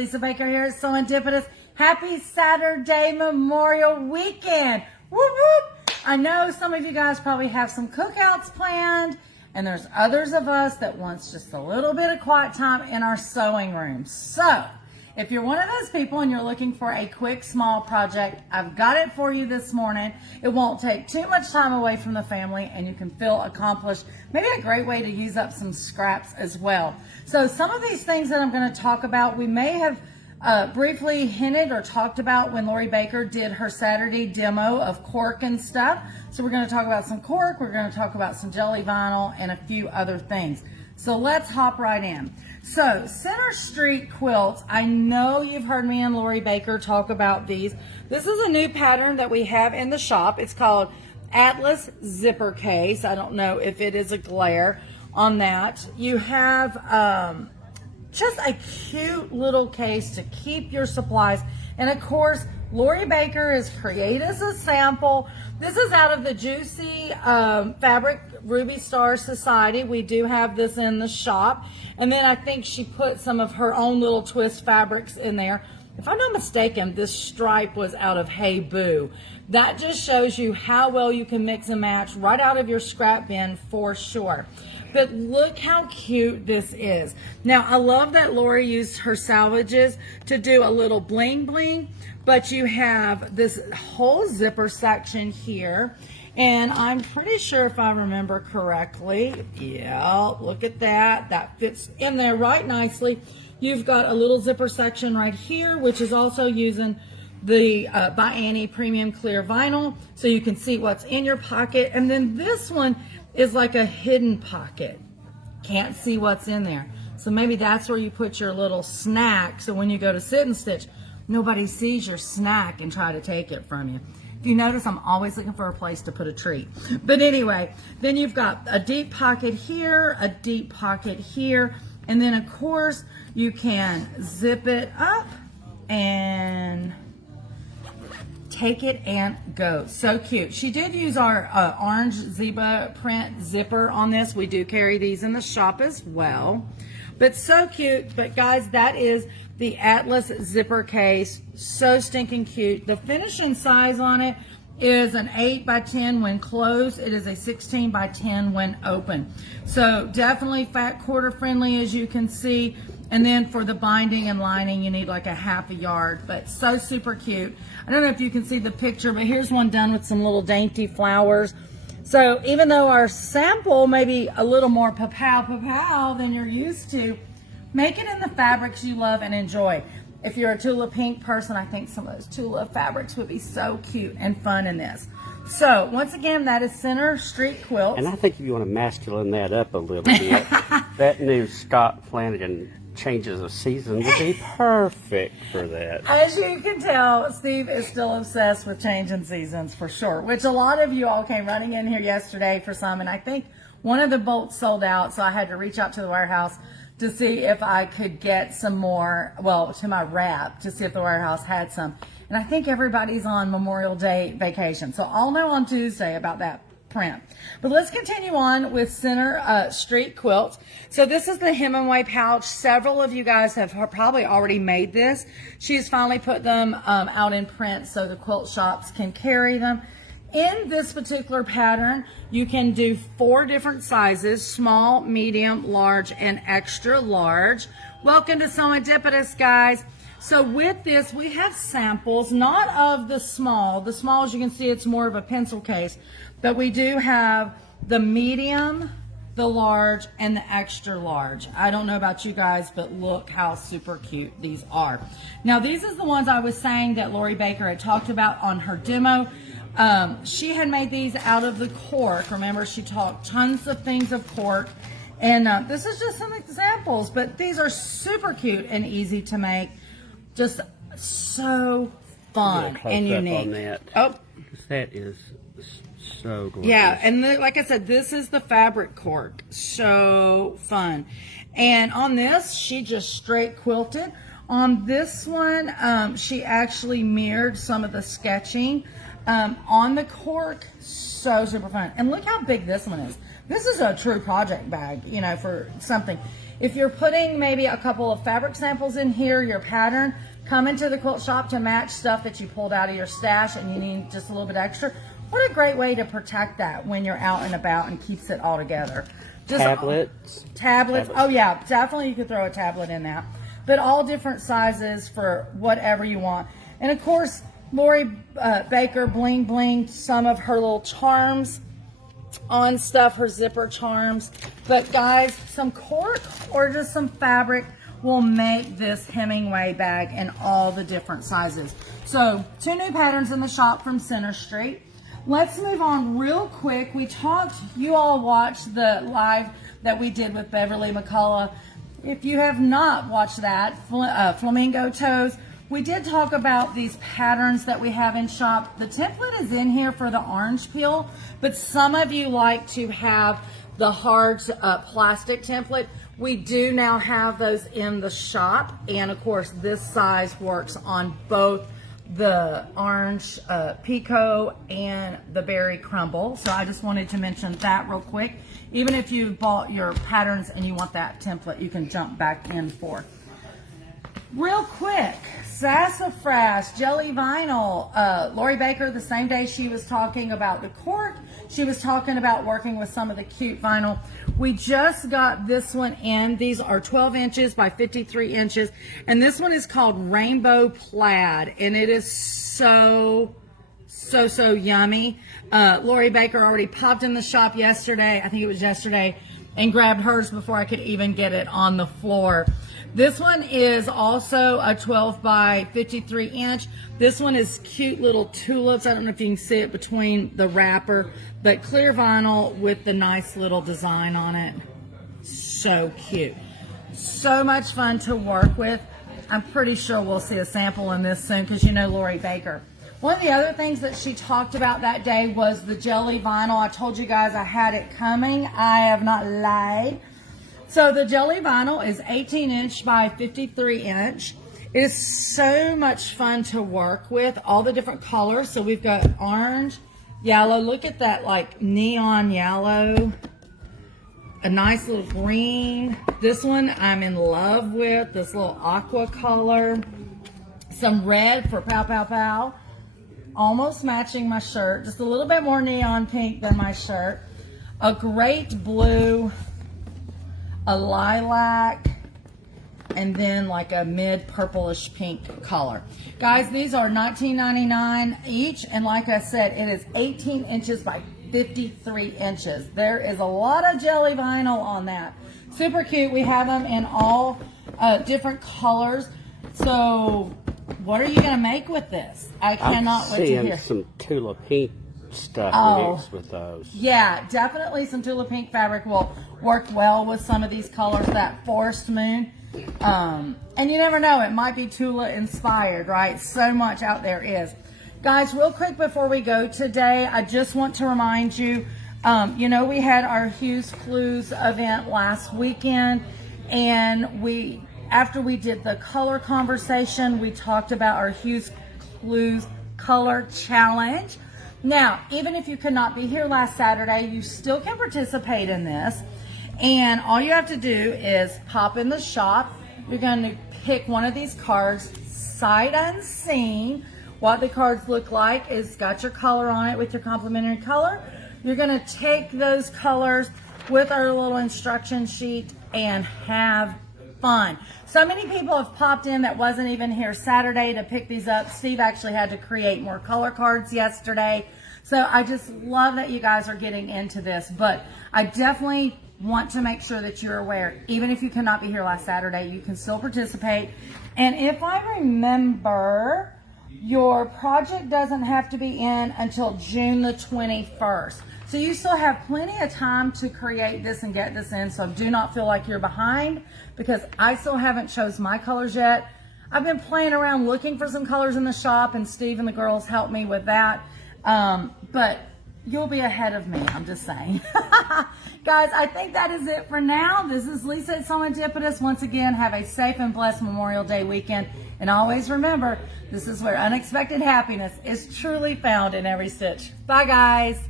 Lisa Baker here at Serendipitous. Happy Saturday Memorial Weekend. Whoop, whoop. I know some of you guys probably have some cookouts planned, and there's others of us that wants just a little bit of quiet time in our sewing room. So, if you're one of those people and you're looking for a quick, small project, I've got it for you this morning. It won't take too much time away from the family, and you can feel accomplished. Maybe a great way to use up some scraps as well. So some of these things that I'm going to talk about, we may have briefly hinted or talked about when Lori Baker did her Saturday demo of cork and stuff. So we're going to talk about some cork, we're going to talk about some jelly vinyl, and a few other things. So let's hop right in. So Center Street quilts, I know you've heard me and Lori Baker talk about these. This is a new pattern that we have in the shop. It's called Atlas Zipper Case. I don't know if it is a glare on that. You have just a cute little case to keep your supplies. And of course, Lori Baker has created a sample. This is out of the Juicy Fabric Ruby Star Society. We do have this in the shop. And then I think she put some of her own little twist fabrics in there. If I'm not mistaken, this stripe was out of Hey Boo. That just shows you how well you can mix and match right out of your scrap bin for sure. But look how cute this is. Now, I love that Lori used her salvages to do a little bling bling, but you have this whole zipper section here. And I'm pretty sure if I remember correctly, yeah, look at that. That fits in there right nicely. You've got a little zipper section right here, which is also using the by Annie Premium Clear Vinyl, so you can see what's in your pocket. And then this one is like a hidden pocket. Can't see what's in there. So maybe that's where you put your little snack, so when you go to sit and stitch, nobody sees your snack and try to take it from you. If you notice, I'm always looking for a place to put a treat. But anyway, then you've got a deep pocket here, a deep pocket here, and then of course you can zip it up and take it and go. So cute. She did use our orange zebra print zipper on this. We do carry these in the shop as well. But so cute. But guys, that is the Atlas zipper case. So stinking cute. The finishing size on it is an 8 by 10 when closed. It is a 16 by 10 when open. So definitely fat quarter friendly, as you can see. And then for the binding and lining, you need like a half a yard, but so super cute. I don't know if you can see the picture, but here's one done with some little dainty flowers. So even though our sample may be a little more pow than you're used to, make it in the fabrics you love and enjoy. If you're a Tula Pink person, I think some of those Tula fabrics would be so cute and fun in this. So once again, that is Center Street Quilts. And I think if you want to masculine that up a little bit, that new Scott Flanagan Changes of Seasons would be perfect for that. As you can tell, Steve is still obsessed with changing seasons for sure, which a lot of you all came running in here yesterday for some, and I think one of the bolts sold out, so I had to reach out to the warehouse to see if I could get some more, well, to my wrap, to see if the warehouse had some. And I think everybody's on Memorial Day vacation, so I'll know on Tuesday about that print. But let's continue on with Center Street Quilts. So this is the Hemingway pouch. Several of you guys have probably already made this. She's finally put them out in print so the quilt shops can carry them. In this particular pattern, you can do 4 different sizes: small, medium, large, and extra large. Welcome to Serendipitous, guys. So with this, we have samples, not of the small. The small, as you can see, it's more of a pencil case. But we do have the medium, the large, and the extra large. I don't know about you guys, but look how super cute these are. Now, these is the ones I was saying that Lori Baker had talked about on her demo. She had made these out of the cork. Remember, she talked tons of things of cork. And this is just some examples, but these are super cute and easy to make. Just so fun and unique. On that. Oh, that is so gorgeous. Yeah, and like I said, this is the fabric cork. So fun. And on this, she just straight quilted. On this one, she actually mirrored some of the sketching on the cork. So super fun. And look how big this one is. This is a true project bag, you know, for something. If you're putting maybe a couple of fabric samples in here, your pattern, come into the quilt shop to match stuff that you pulled out of your stash and you need just a little bit extra. What a great way to protect that when you're out and about and keeps it all together. Just tablets. Oh yeah, definitely you could throw a tablet in that. But all different sizes for whatever you want. And of course, Lori Baker bling bling some of her little charms on stuff, her zipper charms. But guys, some cork or just some fabric will make this Hemingway bag in all the different sizes. So 2 new patterns in the shop from Center Street. Let's move on real quick. We talked, you all watched the live that we did with Beverly McCullough. If you have not watched that, Flamingo Toes, we did talk about these patterns that we have in shop. The template is in here for the orange peel, but some of you like to have the hard plastic template. We do now have those in the shop, and of course this size works on both the orange Pico and the berry crumble. So I just wanted to mention that real quick. Even if you bought your patterns and you want that template, you can jump back in for. Real quick, Sassafras, Jelly Vinyl. Lori Baker, the same day she was talking about the cork, she was talking about working with some of the cute vinyl. We just got this one in. These are 12 inches by 53 inches. And this one is called Rainbow Plaid. And it is so yummy. Lori Baker already popped in the shop yesterday. I think it was yesterday. And grabbed hers before I could even get it on the floor. This one is also a 12 by 53 inch. This one is cute little tulips. I don't know if you can see it between the wrapper, but clear vinyl with the nice little design on it. So cute. So much fun to work with. I'm pretty sure we'll see a sample in this soon because you know Lori Baker. One of the other things that she talked about that day was the jelly vinyl. I told you guys I had it coming. I have not lied. So the jelly vinyl is 18 inch by 53 inch. It is so much fun to work with, all the different colors. So we've got orange, yellow. Look at that like neon yellow. A nice little green. This one I'm in love with, this little aqua color. Some red for Pow Pow Pow. Almost matching my shirt. Just a little bit more neon pink than my shirt. A great blue. A lilac, and then like a mid purplish pink color. Guys, these are $19.99 each, and like I said, it is 18 inches by 53 inches. There is a lot of jelly vinyl on that. Super cute. We have them in all different colors. So what are you going to make with this? I cannot wait to hear. Some Tula Pink stuff mixed with those. Yeah, definitely some Tula Pink fabric will work well with some of these colors, that Forest Moon. And you never know, it might be Tula inspired, right? So much out there is. Guys, real quick before we go today, I just want to remind you, you know, we had our Hues Clues event last weekend, and after we did the color conversation, we talked about our Hues Clues color challenge. Now, even if you could not be here last Saturday, you still can participate in this. And all you have to do is pop in the shop. You're going to pick one of these cards, sight unseen. What the cards look like is got your color on it with your complimentary color. You're going to take those colors with our little instruction sheet and have fun. So many people have popped in that wasn't even here Saturday to pick these up. Steve actually had to create more color cards yesterday. So I just love that you guys are getting into this. But I definitely want to make sure that you're aware, even if you cannot be here last Saturday, you can still participate. And if I remember, your project doesn't have to be in until June the 21st. So you still have plenty of time to create this and get this in. So do not feel like you're behind, because I still haven't chose my colors yet. I've been playing around looking for some colors in the shop, and Steve and the girls helped me with that. But you'll be ahead of me. I'm just saying. Guys, I think that is it for now. This is Lisa at Serendipitous. Once again, have a safe and blessed Memorial Day weekend. And always remember, this is where unexpected happiness is truly found in every stitch. Bye, guys.